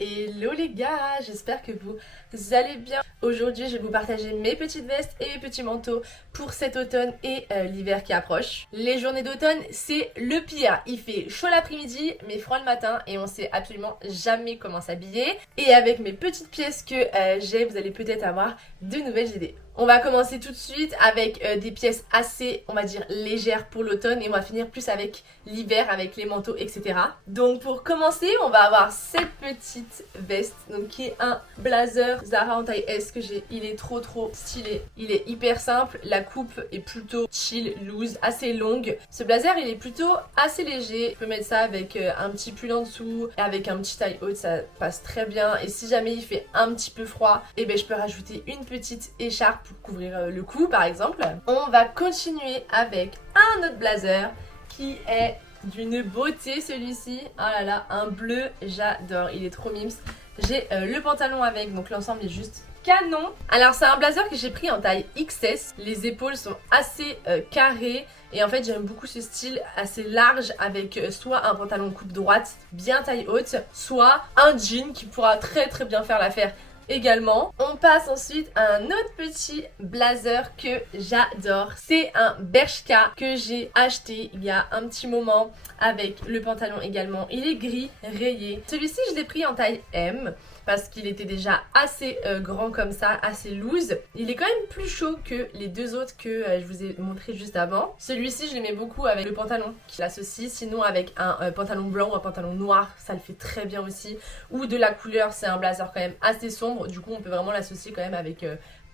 Hello les gars, j'espère que vous allez bien. Aujourd'hui, je vais vous partager mes petites vestes et mes petits manteaux pour cet automne et l'hiver qui approche. Les journées d'automne, c'est le pire. Il fait chaud l'après-midi, mais froid le matin et on sait absolument jamais comment s'habiller. Et avec mes petites pièces que j'ai, vous allez peut-être avoir de nouvelles idées. On va commencer tout de suite avec des pièces assez, on va dire, légères pour l'automne et on va finir plus avec l'hiver, avec les manteaux, etc. Donc pour commencer, on va avoir cette petite veste, donc qui est un blazer Zara en taille S que j'ai. Il est trop stylé. Il est hyper simple, la coupe est plutôt chill, loose, assez longue. Ce blazer, il est plutôt assez léger. Je peux mettre ça avec un petit pull en dessous, avec un petit taille haute, ça passe très bien. Et si jamais il fait un petit peu froid, et ben je peux rajouter une petite écharpe pour couvrir le cou par exemple. On va continuer avec un autre blazer qui est d'une beauté celui-ci. Oh là là, un bleu, j'adore, il est trop mimes. J'ai le pantalon avec, donc l'ensemble est juste canon. Alors c'est un blazer que j'ai pris en taille XS. Les épaules sont assez carrées. Et en fait j'aime beaucoup ce style assez large avec soit un pantalon coupe droite bien taille haute, soit un jean qui pourra très bien faire l'affaire également. On passe ensuite à un autre petit blazer que j'adore. C'est un Bershka que j'ai acheté il y a un petit moment avec le pantalon également. Il est gris rayé. Celui-ci je l'ai pris en taille M parce qu'il était déjà assez grand comme ça, assez loose. Il est quand même plus chaud que les deux autres que je vous ai montré juste avant. Celui-ci je l'aimais beaucoup avec le pantalon qui l'associe, sinon avec un pantalon blanc ou un pantalon noir, ça le fait très bien aussi. Ou de la couleur, c'est un blazer quand même assez sombre, du coup on peut vraiment l'associer quand même avec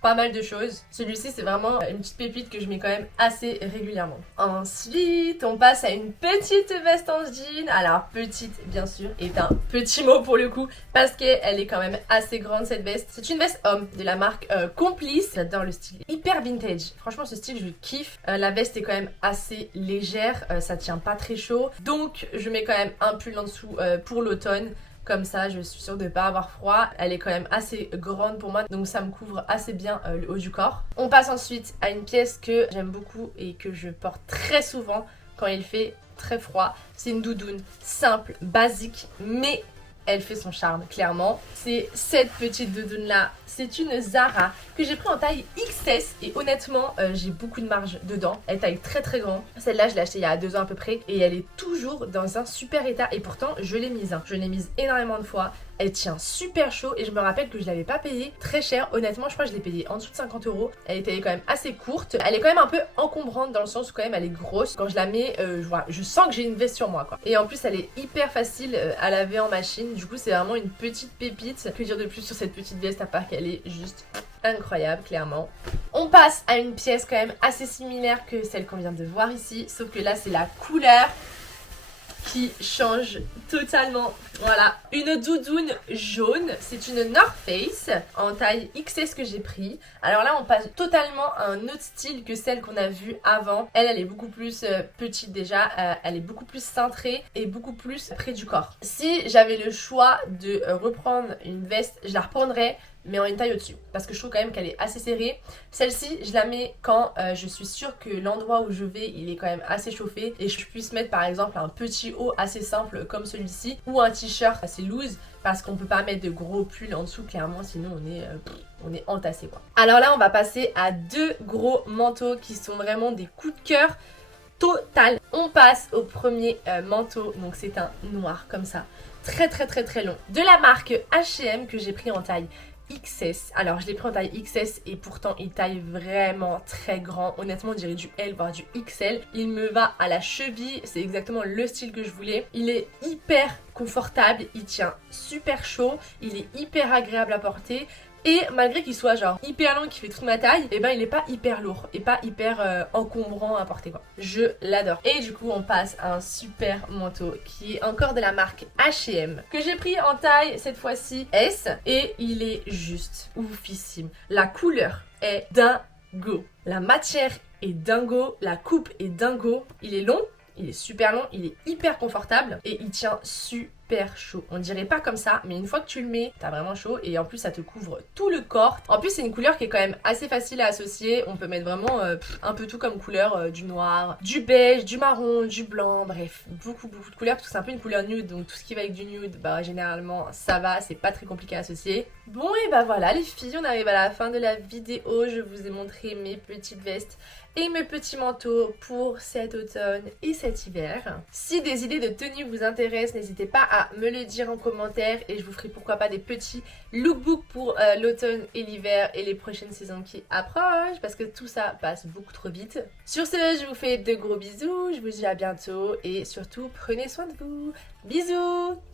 pas mal de choses. Celui-ci c'est vraiment une petite pépite que je mets quand même assez régulièrement. Ensuite on passe à une petite veste en jean. Alors petite bien sûr est un petit mot pour le coup parce qu'elle est quand même assez grande cette veste. C'est une veste homme de la marque Complice. J'adore le style hyper vintage. Franchement ce style je kiffe. La veste est quand même assez légère, ça tient pas très chaud. Donc je mets quand même un pull en dessous pour l'automne. Comme ça, je suis sûre de ne pas avoir froid. Elle est quand même assez grande pour moi, donc ça me couvre assez bien le haut du corps. On passe ensuite à une pièce que j'aime beaucoup et que je porte très souvent quand il fait très froid. C'est une doudoune simple, basique, mais elle fait son charme, clairement. C'est cette petite doudoune là. C'est une Zara que j'ai pris en taille XS et honnêtement, j'ai beaucoup de marge dedans. Elle taille très grand. Celle-là, je l'ai achetée il y a 2 ans à peu près et elle est toujours dans un super état et pourtant, je l'ai mise. Je l'ai mise énormément de fois. Elle tient super chaud et je me rappelle que je l'avais pas payée très cher. Honnêtement, je crois que je l'ai payée en dessous de 50 €. Elle était quand même assez courte. Elle est quand même un peu encombrante dans le sens où quand même elle est grosse. Quand je la mets, je sens que j'ai une veste sur moi quoi. Et en plus, elle est hyper facile à laver en machine. Du coup, c'est vraiment une petite pépite. Que dire de plus sur cette petite veste à part qu'elle est juste incroyable, clairement. On passe à une pièce quand même assez similaire que celle qu'on vient de voir ici. Sauf que là, c'est la couleur qui change totalement. Voilà, une doudoune jaune, c'est une North Face en taille XS que j'ai pris. Alors là on passe totalement à un autre style que celle qu'on a vue avant. Elle est beaucoup plus petite déjà, elle est beaucoup plus cintrée et beaucoup plus près du corps. Si j'avais le choix de reprendre une veste, je la reprendrais mais en une taille au-dessus parce que je trouve quand même qu'elle est assez serrée. Celle-ci je la mets quand je suis sûre que l'endroit où je vais il est quand même assez chauffé et je puisse mettre par exemple un petit haut assez simple comme celui-ci ou un t-shirt assez loose parce qu'on peut pas mettre de gros pulls en dessous clairement sinon on est entassé quoi. Alors là on va passer à 2 gros manteaux qui sont vraiment des coups de cœur total. On passe au premier manteau, donc c'est un noir comme ça, très long, de la marque H&M que j'ai pris en taille XS. Alors je l'ai pris en taille XS et pourtant il taille vraiment très grand. Honnêtement on dirait du L voire du XL. Il me va à la cheville, c'est exactement le style que je voulais. Il est hyper confortable, il tient super chaud, il est hyper agréable à porter. Et malgré qu'il soit genre hyper long, qui fait toute ma taille, et ben il est pas hyper lourd et pas hyper encombrant à porter quoi. Je l'adore. Et du coup on passe à un super manteau qui est encore de la marque H&M que j'ai pris en taille cette fois-ci S et il est juste oufissime. La couleur est dingo. La matière est dingo. La coupe est dingo. Il est long. Il est super long, il est hyper confortable et il tient super super chaud. On dirait pas comme ça, mais une fois que tu le mets, t'as vraiment chaud et en plus ça te couvre tout le corps. En plus c'est une couleur qui est quand même assez facile à associer. On peut mettre vraiment un peu tout comme couleur, du noir, du beige, du marron, du blanc, bref, beaucoup de couleurs parce que c'est un peu une couleur nude, donc tout ce qui va avec du nude, bah généralement ça va, c'est pas très compliqué à associer. Bon et bah voilà les filles, on arrive à la fin de la vidéo. Je vous ai montré mes petites vestes et mes petits manteaux pour cet automne et cet hiver. Si des idées de tenues vous intéressent, n'hésitez pas à me le dire en commentaire et je vous ferai pourquoi pas des petits lookbooks pour l'automne et l'hiver et les prochaines saisons qui approchent parce que tout ça passe beaucoup trop vite. Sur ce, je vous fais de gros bisous, je vous dis à bientôt et surtout prenez soin de vous. Bisous!